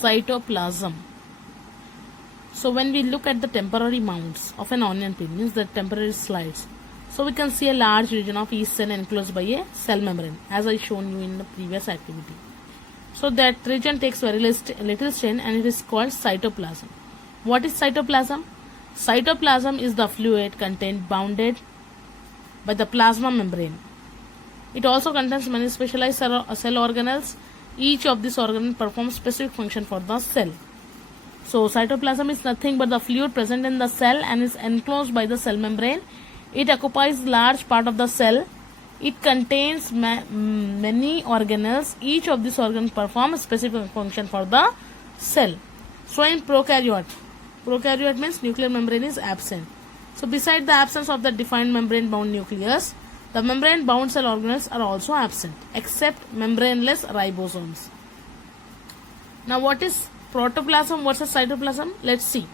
cytoplasm. So when we look at the temporary mounts of an onion peel, means the temporary slides, so we can see a large region of each cell enclosed by a cell membrane, as I shown you in the previous activity. So that region takes very little strain and it is called cytoplasm. What is cytoplasm? Cytoplasm is the fluid content bounded by the plasma membrane. It also contains many specialized cell organelles. Each of these organelles performs specific function for the cell. So cytoplasm is nothing but the fluid present in the cell and is enclosed by the cell membrane. It occupies large part of the cell. It contains many organelles. Each of these organelles perform a specific function for the cell. So in prokaryote means nuclear membrane is absent. So beside the absence of the defined membrane bound nucleus, the membrane bound cell organelles are also absent except membraneless ribosomes. Now what is protoplasm versus cytoplasm? Let's see.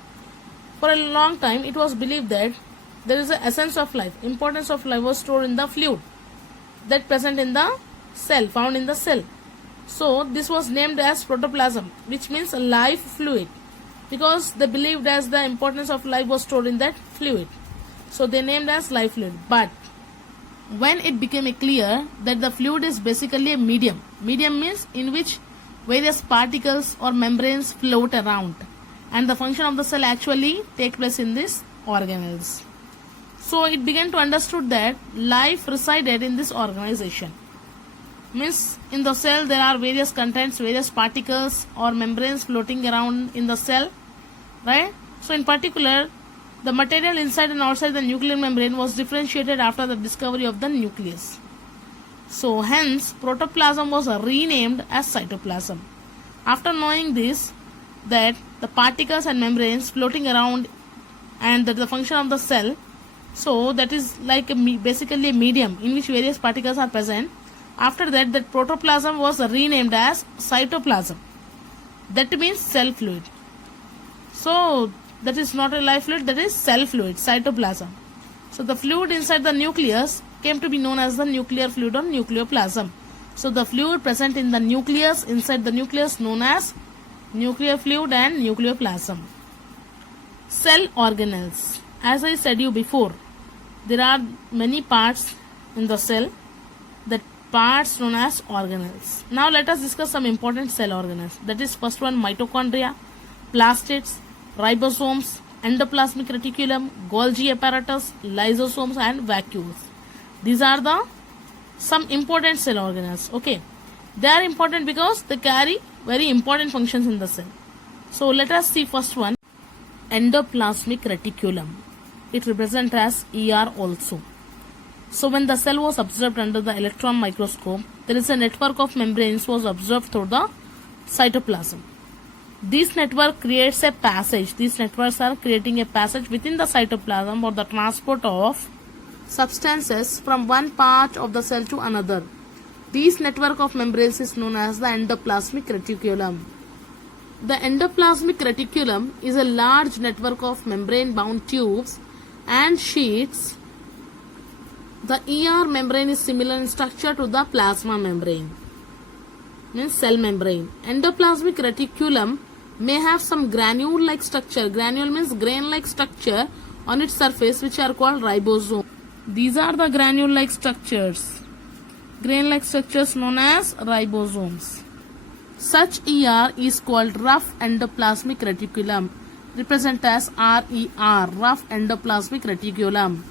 For a long time it was believed that there is the essence of life, importance of life was stored in the fluid that present in the cell, found in the cell. So this was named as protoplasm, which means life fluid, because they believed as the importance of life was stored in that fluid. So they named as life fluid. But when it became clear that the fluid is basically a medium means in which various particles or membranes float around, and the function of the cell actually take place in these organelles. So it began to understood that life resided in this organization. Means in the cell there are various contents, various particles or membranes floating around in the cell, right? So in particular, the material inside and outside the nuclear membrane was differentiated after the discovery of the nucleus. So hence protoplasm was renamed as cytoplasm. After knowing this, that the particles and membranes floating around and that the function of the cell, so that is like basically a medium in which various particles are present. After that protoplasm was renamed as cytoplasm. That means cell fluid. So that is not a life fluid, that is cell fluid, cytoplasm. So the fluid inside the nucleus came to be known as the nuclear fluid or nucleoplasm. So the fluid present in the nucleus, inside the nucleus, known as nuclear fluid and nucleoplasm. Cell organelles. As I said you before, there are many parts in the cell, that parts known as organelles. Now let us discuss some important cell organelles. That is first one, mitochondria, plastids, ribosomes, endoplasmic reticulum, Golgi apparatus, lysosomes and vacuoles. These are the some important cell organelles. Okay, they are important because they carry very important functions in the cell. So let us see first one, endoplasmic reticulum. It represents as ER also. So when the cell was observed under the electron microscope, there is a network of membranes was observed through the cytoplasm. This network creates a passage. These networks are creating a passage within the cytoplasm for the transport of substances from one part of the cell to another. This network of membranes is known as the endoplasmic reticulum. The endoplasmic reticulum is a large network of membrane-bound tubes and sheets. The ER membrane is similar in structure to the plasma membrane, means cell membrane. Endoplasmic reticulum may have some granule-like structure. Granule means grain-like structure on its surface, which are called ribosomes. These are the granule-like structures, grain-like structures known as ribosomes. Such ER is called rough endoplasmic reticulum, represented as RER, rough endoplasmic reticulum.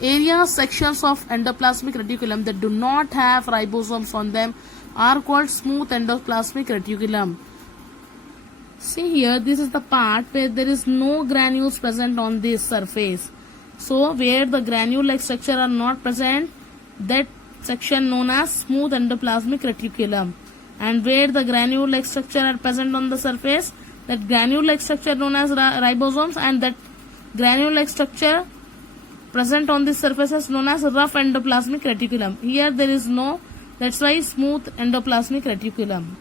Areas, sections of endoplasmic reticulum that do not have ribosomes on them are called smooth endoplasmic reticulum. See here, this is the part where there is no granules present on this surface. So where the granule-like structure are not present, that section known as smooth endoplasmic reticulum. And where the granule-like structure are present on the surface, that granule-like structure known as ribosomes, and that granule-like structure present on this surface is known as rough endoplasmic reticulum. Here there is no, that's why smooth endoplasmic reticulum.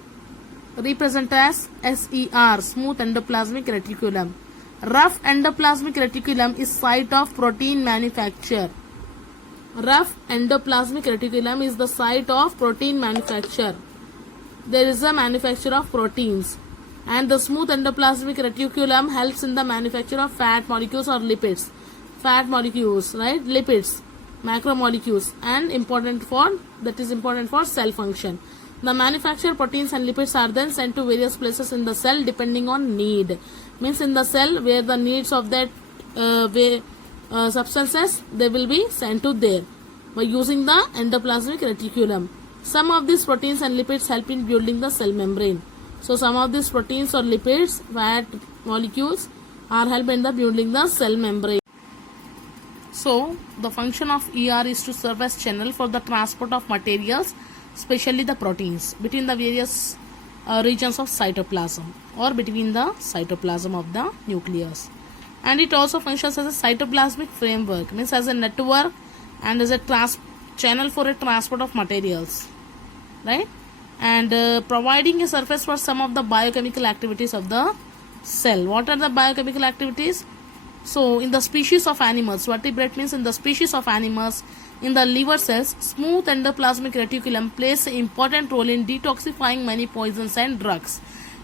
Represented as SER, smooth endoplasmic reticulum. Rough endoplasmic reticulum is site of protein manufacture. Rough endoplasmic reticulum is the site of protein manufacture. There is a manufacture of proteins. And the smooth endoplasmic reticulum helps in the manufacture of fat molecules or lipids. Fat molecules, right? Lipids, macromolecules, and important for cell function. The manufactured proteins and lipids are then sent to various places in the cell depending on need. Means in the cell where the needs of that substances, they will be sent to there by using the endoplasmic reticulum. Some of these proteins and lipids help in building the cell membrane. So some of these proteins or lipids, fat molecules, are help in the building the cell membrane. So the function of ER is to serve as channel for the transport of materials, especially the proteins, between the various regions of cytoplasm or between the cytoplasm of the nucleus. And it also functions as a cytoplasmic framework, means as a network and as a channel for a transport of materials, right? And providing a surface for some of the biochemical activities of the cell. What are the biochemical activities? So in the species of animals, vertebrate means in the species of animals, in the liver cells, smooth endoplasmic reticulum plays an important role in detoxifying many poisons and drugs.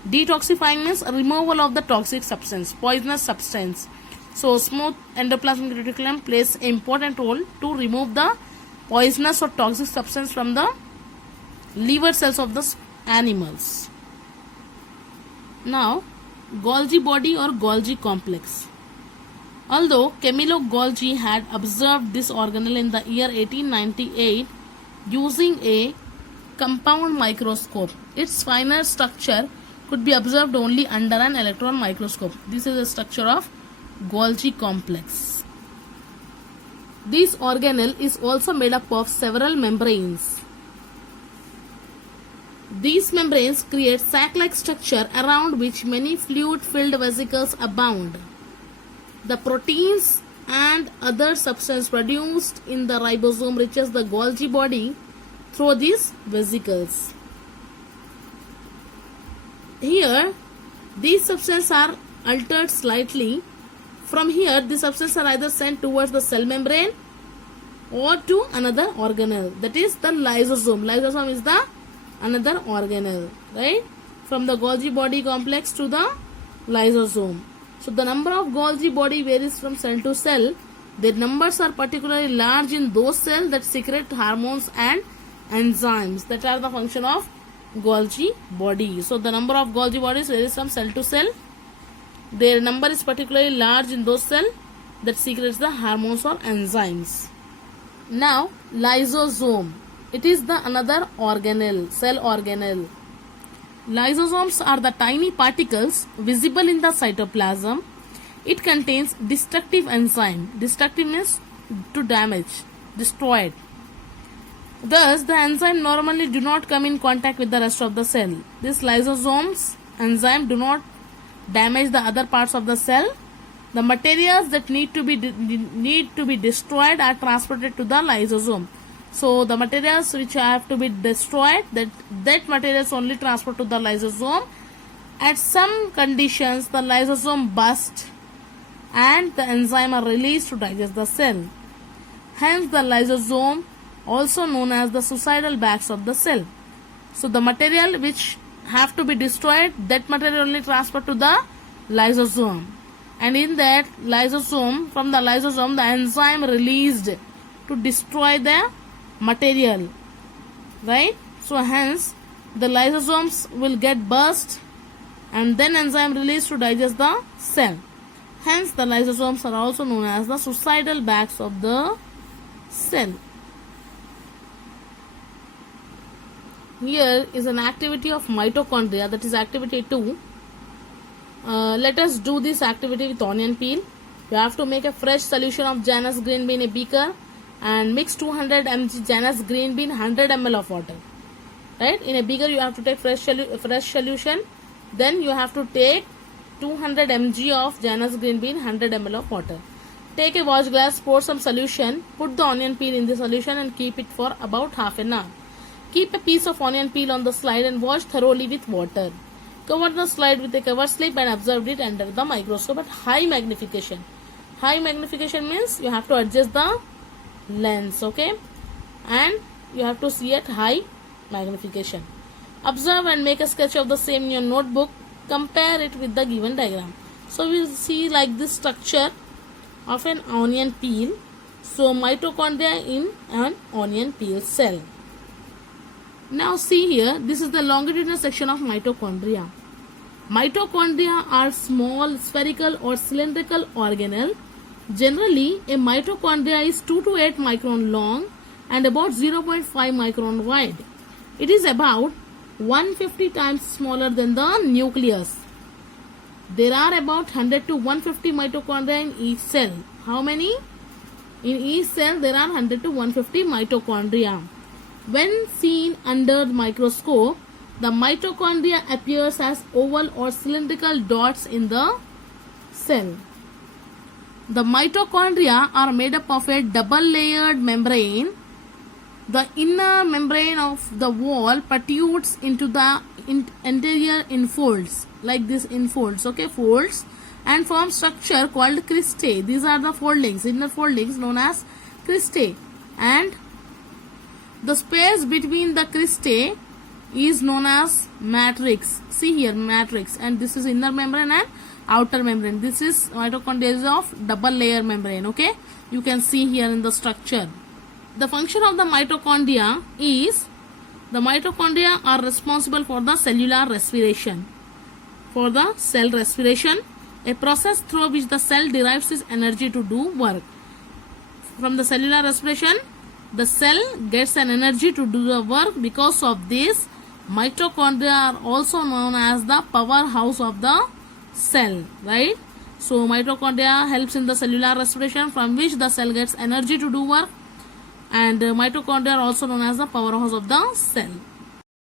Detoxifying means removal of the toxic substance, poisonous substance. So smooth endoplasmic reticulum plays an important role to remove the poisonous or toxic substance from the liver cells of the animals. Now, Golgi body or Golgi complex. Although Camillo Golgi had observed this organelle in the year 1898 using a compound microscope, its finer structure could be observed only under an electron microscope. This is the structure of Golgi complex. This organelle is also made up of several membranes. These membranes create sac-like structure around which many fluid-filled vesicles abound. The proteins and other substance produced in the ribosome reaches the Golgi body through these vesicles. Here, these substances are altered slightly. From here, these substances are either sent towards the cell membrane or to another organelle, that is the lysosome. Lysosome is the another organelle, right? From the Golgi body complex to the lysosome. So the number of Golgi body varies from cell to cell. Their numbers are particularly large in those cells that secrete hormones and enzymes that are the function of Golgi body. So the number of Golgi bodies varies from cell to cell. Their number is particularly large in those cells that secretes the hormones or enzymes. Now, lysosome. It is the another organelle, cell organelle. Lysosomes are the tiny particles visible in the cytoplasm. It contains destructive enzyme. Destructive means to damage, destroyed. Thus, the enzyme normally do not come in contact with the rest of the cell. These lysosomes enzyme do not damage the other parts of the cell. The materials that need to be destroyed are transported to the lysosome. So the materials which have to be destroyed, that materials only transport to the lysosome. At some conditions, the lysosome bursts and the enzyme are released to digest the cell. Hence, the lysosome also known as the suicidal bags of the cell. So the material which have to be destroyed, that material only transport to the lysosome. And in that lysosome, from the lysosome, the enzyme released to destroy the material, right? So hence the lysosomes will get burst and then enzyme released to digest the cell. Hence the lysosomes are also known as the suicidal bags of the cell. Here is an activity of mitochondria, that is activity 2. Let us do this activity with onion peel. You have to make a fresh solution of Janus green bean in a beaker and mix 200 mg Janus green bean 100 ml of water. Right? In a beaker you have to take fresh solution. Then you have to take 200 mg of Janus green bean 100 ml of water. Take a wash glass, pour some solution, put the onion peel in the solution and keep it for about half an hour. Keep a piece of onion peel on the slide and wash thoroughly with water. Cover the slide with a cover slip and observe it under the microscope at high magnification. High magnification means you have to adjust the lens, okay? And you have to see at high magnification. Observe and make a sketch of the same in your notebook. compare it with the given diagram. So we see like this structure of an onion peel. So mitochondria in an onion peel cell. Now see here, this is the longitudinal section of mitochondria. Mitochondria are small spherical or cylindrical organelle. Generally, a mitochondria is 2 to 8 micron long and about 0.5 micron wide. It is about 150 times smaller than the nucleus. There are about 100 to 150 mitochondria in each cell. How many? In each cell there are 100 to 150 mitochondria. When seen under the microscope, the mitochondria appears as oval or cylindrical dots in the cell. The mitochondria are made up of a double-layered membrane. The inner membrane of the wall protrudes into the interior in folds, like this in folds, okay, folds, and form structure called cristae. These are the foldings, inner foldings known as cristae, and the space between the cristae is known as matrix. See here, matrix, and this is inner membrane and outer membrane. This is mitochondria is of double layer membrane, okay, you can see here in the structure. The function of the mitochondria is, the mitochondria are responsible for the cellular respiration. For the cell respiration, a process through which the cell derives its energy to do work. From the cellular respiration, the cell gets an energy to do the work. Because of this, mitochondria are also known as the powerhouse of the cell, right? So mitochondria helps in the cellular respiration, from which the cell gets energy to do work, and mitochondria are also known as the powerhouse of the cell.